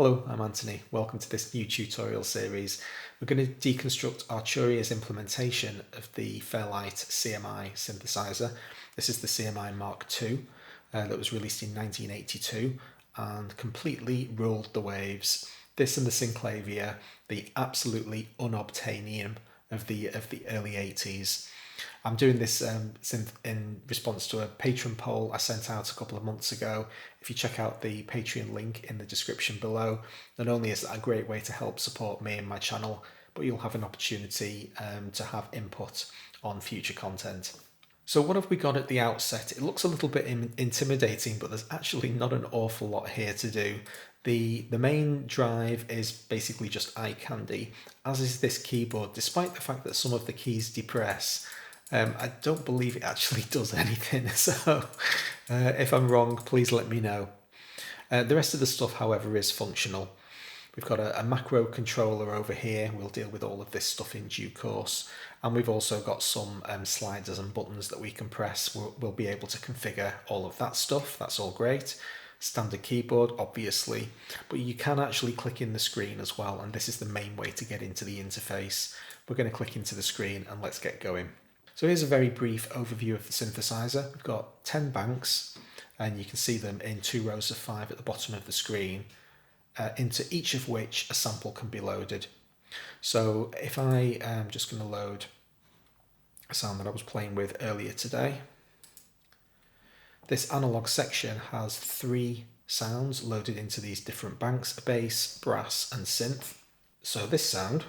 Hello, I'm Anthony. Welcome to this new tutorial series. We're going to deconstruct Arturia's implementation of the Fairlight CMI synthesizer. This is the CMI Mark II that was released in 1982 and completely ruled the waves. This and the Synclavia, the absolutely unobtainium of the early 80s. I'm doing this synth in response to a Patreon poll I sent out a couple of months ago. If you check out the Patreon link in the description below, not only is that a great way to help support me and my channel, but you'll have an opportunity to have input on future content. So what have we got at the outset? It looks a little bit intimidating, but there's actually not an awful lot here to do. The main drive is basically just eye candy, as is this keyboard, despite the fact that some of the keys depress. I don't believe it actually does anything, so if I'm wrong, please let me know. The rest of the stuff, however, is functional. We've got a macro controller over here. We'll deal with all of this stuff in due course. And we've also got some sliders and buttons that we can press. We'll be able to configure all of that stuff. That's all great. Standard keyboard, obviously, but you can actually click in the screen as well, and this is the main way to get into the interface. We're going to click into the screen and let's get going. So here's a very brief overview of the synthesizer. We've got 10 banks, and you can see them in 2 rows of 5 at the bottom of the screen, into each of which a sample can be loaded. So if I am just going to load a sound that I was playing with earlier today, this analog section has 3 sounds loaded into these different banks: bass, brass and synth. So this sound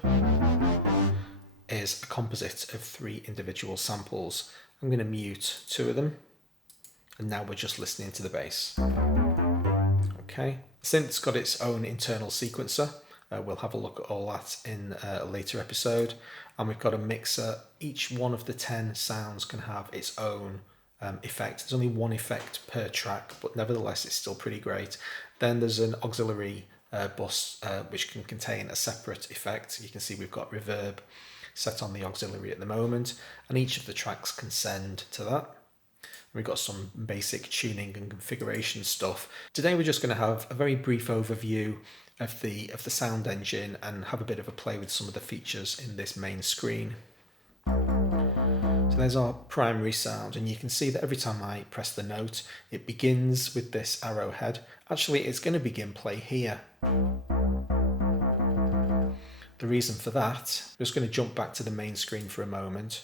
is a composite of 3 individual samples. I'm going to mute 2 of them, and now we're just listening to the bass. Okay, synth's got its own internal sequencer. We'll have a look at all that in a later episode. And we've got a mixer. Each one of the 10 sounds can have its own effect. There's only 1 effect per track, but nevertheless it's still pretty great. Then there's an auxiliary bus which can contain a separate effect. You can see we've got reverb set on the auxiliary at the moment, and each of the tracks can send to that. We've got some basic tuning and configuration stuff. Today we're just going to have a very brief overview of the sound engine and have a bit of a play with some of the features in this main screen. So there's our primary sound, and you can see that every time I press the note, it begins with this arrowhead. Actually, it's going to begin play here. The reason for that, I'm just going to jump back to the main screen for a moment.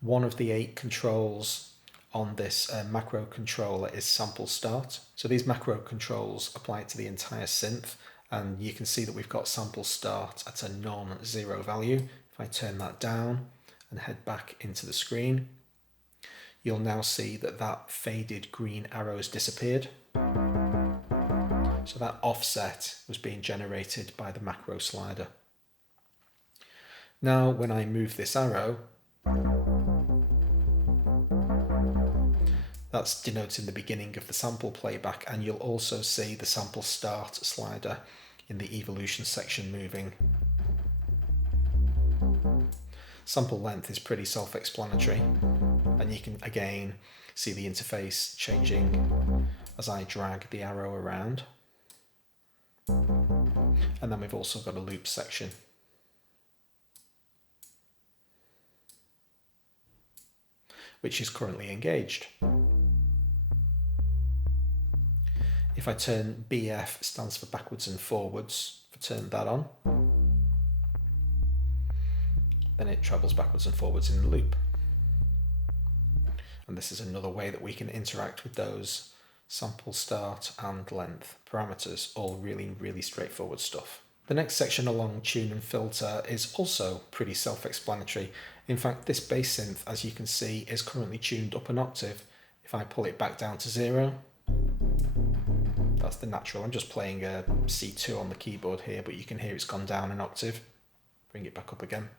One of the 8 controls on this macro controller is sample start. So these macro controls apply to the entire synth, and you can see that we've got sample start at a non-zero value. If I turn that down and head back into the screen, you'll now see that that faded green arrow has disappeared. So that offset was being generated by the macro slider. Now when I move this arrow, that's denoting the beginning of the sample playback, and you'll also see the sample start slider in the evolution section moving. Sample length is pretty self-explanatory, and you can again see the interface changing as I drag the arrow around. And then we've also got a loop section. Which is currently engaged. If I turn BF, stands for backwards and forwards, if I turn that on, then it travels backwards and forwards in the loop. And this is another way that we can interact with those sample start and length parameters, all really straightforward stuff. The next section along tune and filter is also pretty self-explanatory. In fact, this bass synth, as you can see, is currently tuned up an octave. If I pull it back down to 0, that's the natural. I'm just playing a C2 on the keyboard here, but you can hear it's gone down an octave. Bring it back up again.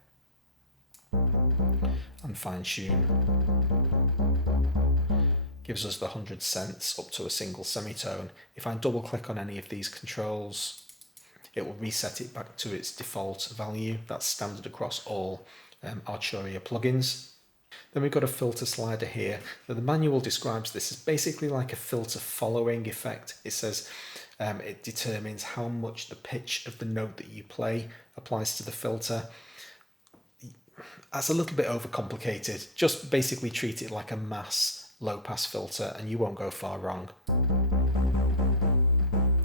And fine tune. Gives us the 100 cents up to a single semitone. If I double click on any of these controls, it will reset it back to its default value. That's standard across all Arturia plugins. Then we've got a filter slider here. Now, the manual describes this as basically like a filter following effect. It says It determines how much the pitch of the note that you play applies to the filter. That's a little bit overcomplicated. Just basically treat it like a mass low-pass filter and you won't go far wrong.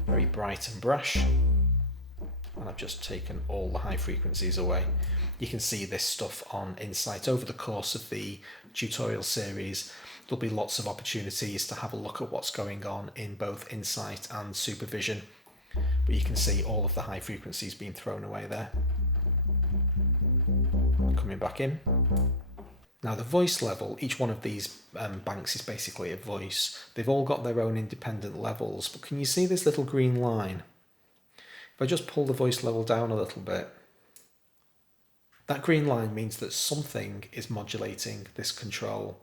Very bright and brash. And I've just taken all the high frequencies away. You can see this stuff on Insight. Over the course of the tutorial series, there'll be lots of opportunities to have a look at what's going on in both Insight and Supervision. But you can see all of the high frequencies being thrown away there. Coming back in. Now the voice level, each one of these banks is basically a voice. They've all got their own independent levels, but can you see this little green line? If I just pull the voice level down a little bit, that green line means that something is modulating this control.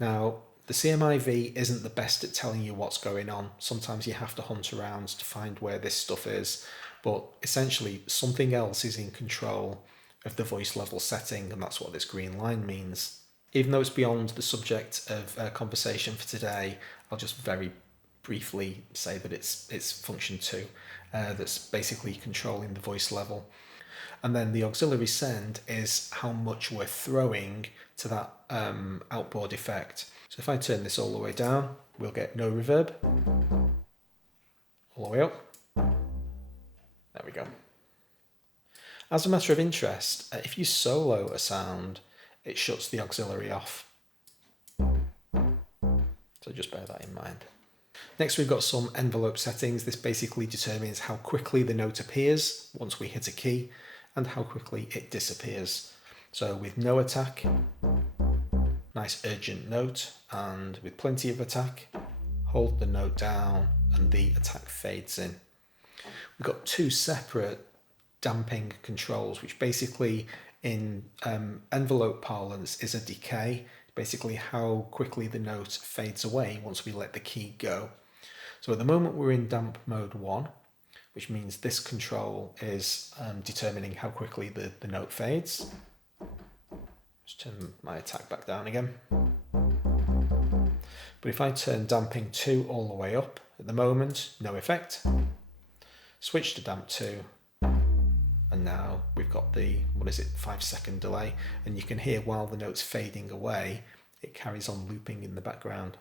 Now, the CMI-V isn't the best at telling you what's going on. Sometimes you have to hunt around to find where this stuff is, but essentially something else is in control of the voice level setting, and that's what this green line means. Even though it's beyond the subject of conversation for today, I'll just very briefly say that it's function 2 that's basically controlling the voice level. And then the auxiliary send is how much we're throwing to that outboard effect. So if I turn this all the way down, we'll get no reverb. All the way up. There we go. As a matter of interest, if you solo a sound, it shuts the auxiliary off. So just bear that in mind. Next, we've got some envelope settings. This basically determines how quickly the note appears once we hit a key and how quickly it disappears. So with no attack, nice urgent note, and with plenty of attack, hold the note down and the attack fades in. We've got two separate damping controls, which basically in envelope parlance is a decay, basically how quickly the note fades away once we let the key go. So at the moment we're in damp mode 1, which means this control is determining how quickly the note fades. Just turn my attack back down again. But if I turn damping 2 all the way up, at the moment, no effect. Switch to damp 2, and now we've got the, 5-second delay, and you can hear while the note's fading away, it carries on looping in the background.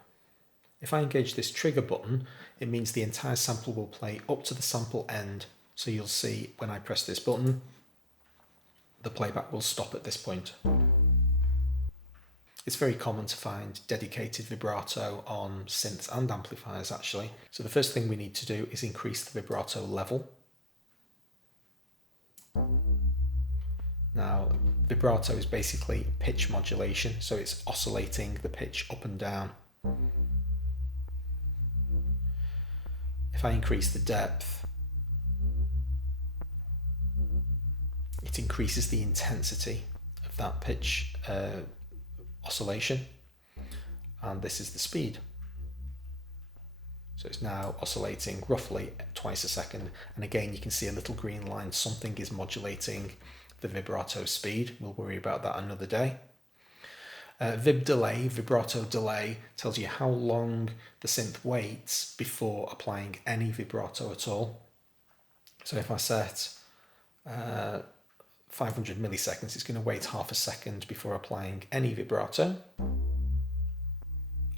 If I engage this trigger button, it means the entire sample will play up to the sample end. So you'll see when I press this button, the playback will stop at this point. It's very common to find dedicated vibrato on synths and amplifiers actually. So the first thing we need to do is increase the vibrato level. Now, vibrato is basically pitch modulation, so it's oscillating the pitch up and down. If I increase the depth, it increases the intensity of that pitch oscillation, and this is the speed. So it's now oscillating roughly twice a second, and again you can see a little green line, something is modulating the vibrato speed. We'll worry about that another day. Vib delay, vibrato delay, tells you how long the synth waits before applying any vibrato at all. So if I set 500 milliseconds, it's going to wait half a second before applying any vibrato,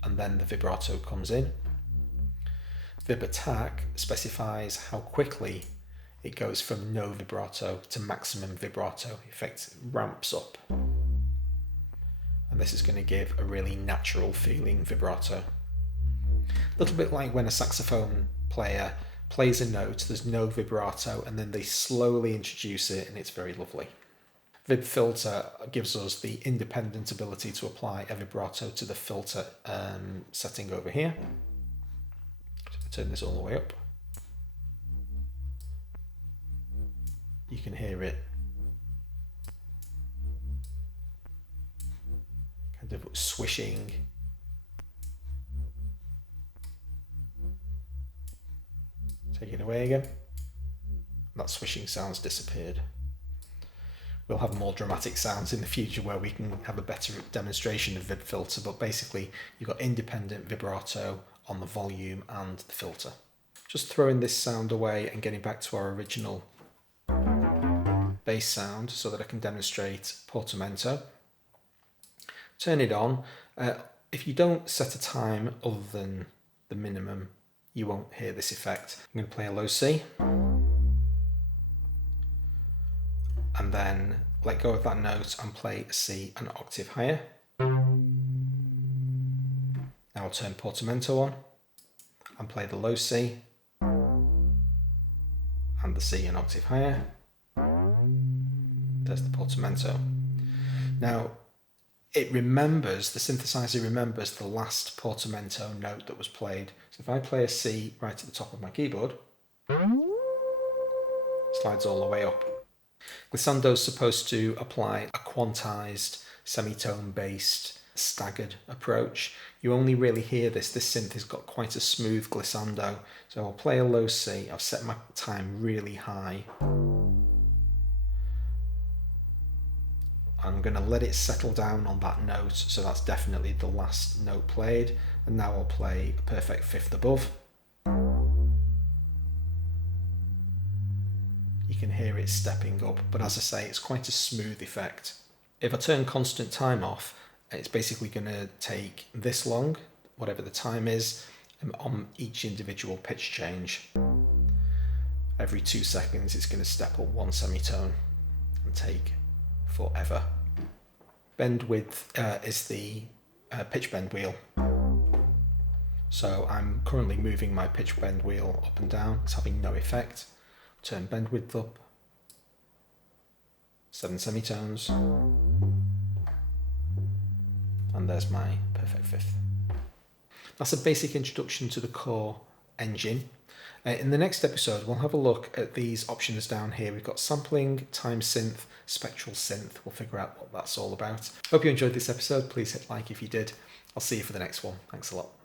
and then the vibrato comes in. Vib attack specifies how quickly it goes from no vibrato to maximum vibrato. In fact, it ramps up. And this is going to give a really natural feeling vibrato. A little bit like when a saxophone player plays a note, there's no vibrato, and then they slowly introduce it, and it's very lovely. Vib Filter gives us the independent ability to apply a vibrato to the filter setting over here. So turn this all the way up. You can hear it kind of swishing. Take it away again. That swishing sound's disappeared. We'll have more dramatic sounds in the future where we can have a better demonstration of Vib Filter, but basically you've got independent vibrato on the volume and the filter. Just throwing this sound away and getting back to our original bass sound so that I can demonstrate Portamento. Turn it on. If you don't set a time other than the minimum, you won't hear this effect. I'm going to play a low C and then let go of that note and play a C an octave higher. Now I'll turn Portamento on and play the low C and the C an octave higher. There's the Portamento. Now it remembers, the synthesizer remembers the last Portamento note that was played. So if I play a C right at the top of my keyboard, slides all the way up. Glissando is supposed to apply a quantized, semitone-based, staggered approach. You only really hear this. This synth has got quite a smooth glissando. So I'll play a low C. I've set my time really high. I'm going to let it settle down on that note, so that's definitely the last note played. And now I'll play a perfect fifth above. You can hear it stepping up, but as I say, it's quite a smooth effect. If I turn constant time off, it's basically going to take this long, whatever the time is, on each individual pitch change. Every 2 seconds, it's going to step up one semitone and take forever. Bend width is the pitch bend wheel. So I'm currently moving my pitch bend wheel up and down. It's having no effect. Turn bend width up. 7 semitones. And there's my perfect fifth. That's a basic introduction to the core engine. In the next episode, we'll have a look at these options down here. We've got sampling, time synth, spectral synth. We'll figure out what that's all about. Hope you enjoyed this episode. Please hit like if you did. I'll see you for the next one. Thanks a lot.